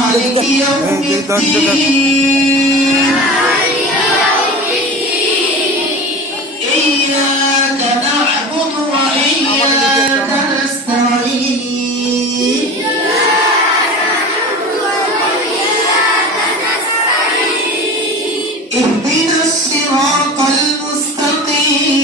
مالك يوم الدين إياك نعبد وإياك نستعين اهدنا الصراط المستقيم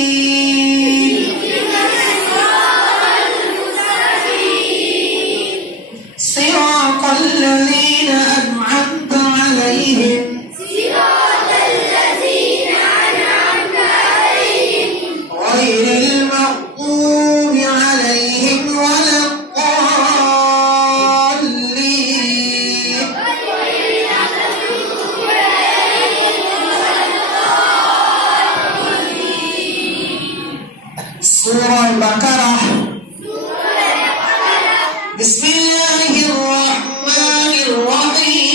صراط الذين أنعمت عليهم غير المغضوب عليهم ولا الضالين سورة البقرة بسم الله الرحمن الرحيم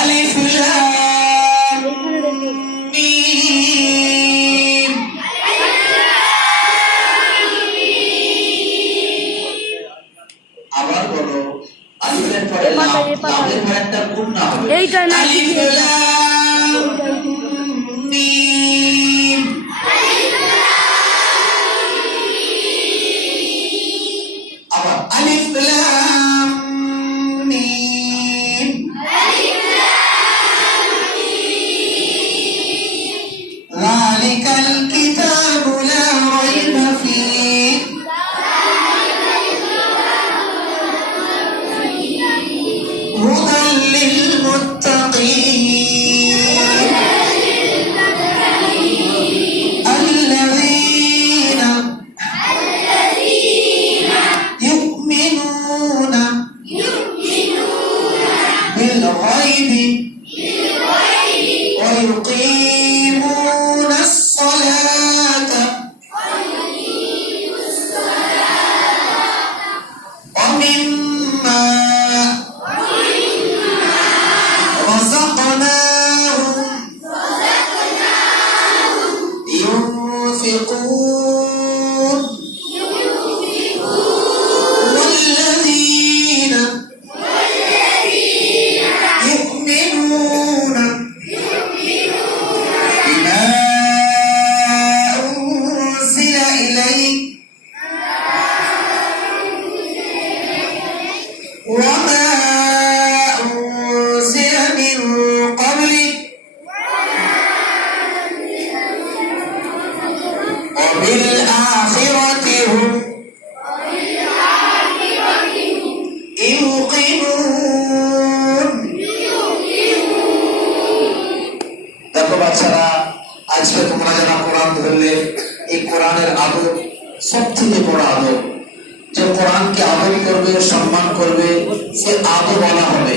ألف لام ميم আবার বলো আলিফের পরে লাম লামের পরে একটা গুণ না হবে এইটা না আলিফ লাম মিম আবার আলিফ লাম মিম ذلك الكتاب لا ريب فيه هدى للمتقين الذين يؤمنون بالغيب ويقيمون الصلاة ومما رزقناهم ينفقون والذين يؤمنون بما أنزل إليك وما أنزل من قبلك وبالآخرة هم يوقنون দেখো বাচ্চারা আজকে তোমরা যারা কোরআন ধরলে এই কোরআনের আদব সবথেকে বড় আদব যে কোরআনকে আদব করবে সম্মান করবে সে আদব বলা হবে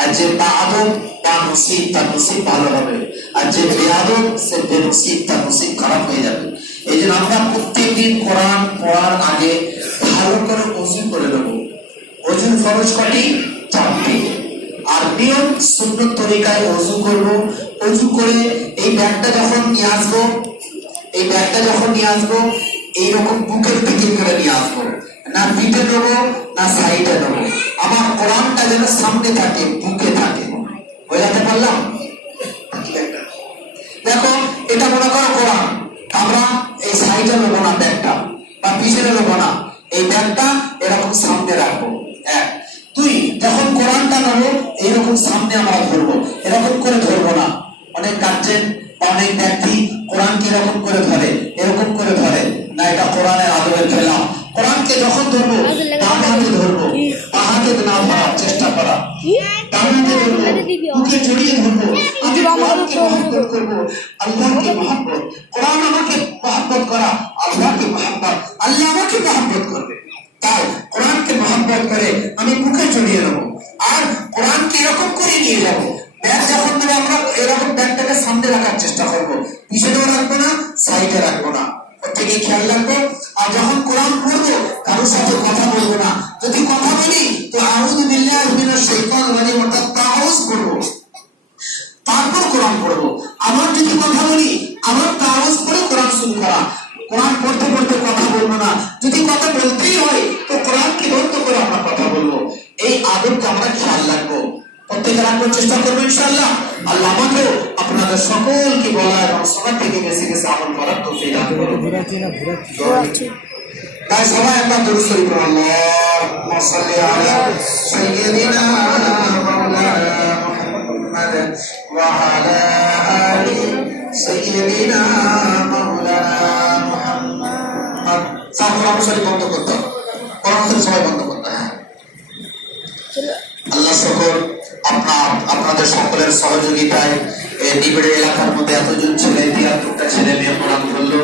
আর যে আদব তার নসিব ভালো হবে আর যে বেআদব সে বেনসিব তার নসিব খারাপ হয়ে যাবে এই জন্য আমরা প্রত্যেকদিন কোরআন পড়ার আগে ভালো করে ওযু করে নেব ওযুর ফরজ কটি 4টি আর নিয়ম সুন্নত তরিকায় ওযু করব ওযু করে এই ব্যাগটা যখন নিয়ে আসবো এইরকম বুকের দিকে করে নিয়ে আসবো না পিঠে নেবো না সাইডে নেবো আমার কোরআনটা যেন সামনে থাকে বুকে থাকে বোঝাতে পারলাম দেখো এটা মনে করো কোরআন আমরা এই সাইডে নেবো না ব্যাগটা বা পিছনে নেবো না এই ব্যাগটা এরকম সামনে রাখবো এক দুই যখন কোরআনটা নেবো এইরকম সামনে আমরা ধরবো এরকম করে ধরবো না অনেক গার্জেন বা অনেক ব্যক্তি কোরআনকে এরকম করে ধরে না এটা কোরআনের আদবের খেলাফ কোরআনকে যখন ধরবো ডান হাতে ধরবো বাঁ হাতে না ধরার চেষ্টা করা ডান হাতে ধরবো বুকে জড়িয়ে ধরবো আমি কোরআনকে মহব্বত করবো আল্লাহকে মহব্বত কোরআন আমাকে মহব্বত করা আল্লাহকে মহব্বত আল্লাহ আমাকে মহব্বত করবে তাই কোরআনকে মহব্বত করে আমি বুকে জড়িয়ে নেবো আর কোরআনকে এরকম করে নিয়ে যাবো ব্যাগ যখন দেবো আমরা এরকম ব্যাগটাকে সামনে রাখার চেষ্টা করবো পিছনেও রাখবো না সাইডে রাখবো না প্রত্যেকে খেয়াল রাখবো আর যখন কোরআন পড়বো কারোর সাথে কথা বলবো না যদি কথা বলি তো আউযু বিল্লাহি মিনাশ শাইতানির রাজিম অর্থাৎ তাওয়াজ করবো তারপর কোরআন পড়বো আবার যদি কথা বলি আবার তাওয়াজ করে কোরআন শুরু করা কোরআন পড়তে পড়তে কথা বলবো না যদি কথা বলতেই হয় তো কোরআনকে বন্ধ করে আমরা কথা বলবো। এই আদবকে আমরা খেয়াল রাখবো, প্রত্যেকে রাখবার চেষ্টা করবো ইনশাআল্লাহ। আল্লাহ আমাকেও আপনাদের সকলকে বলা এবং শোনার থেকে বেশি বেশি আমল করার তৌফিক দান করুন। তাই সবাই আমরা দুরূদ শরীফ পড়ি, আল্লাহুম্মা সাল্লি আলা সাইয়্যিদিনা মাওলানা মুহাম্মাদ ওয়া আলা আলি সাইয়্যিদিনা মাওলানা মুহাম্মাদ। সালাম শরীফ বন্ধ করতে হবে, কোরআন শরীফ সবাই বন্ধ করতে হবে। আল্লাহ সকল আপনাদের সকলের সহযোগিতায় এই নিবিড় এলাকার মধ্যে এতজন ছেলে ৭৩টা ছেলে মেয়ে কোরআন ধরলো।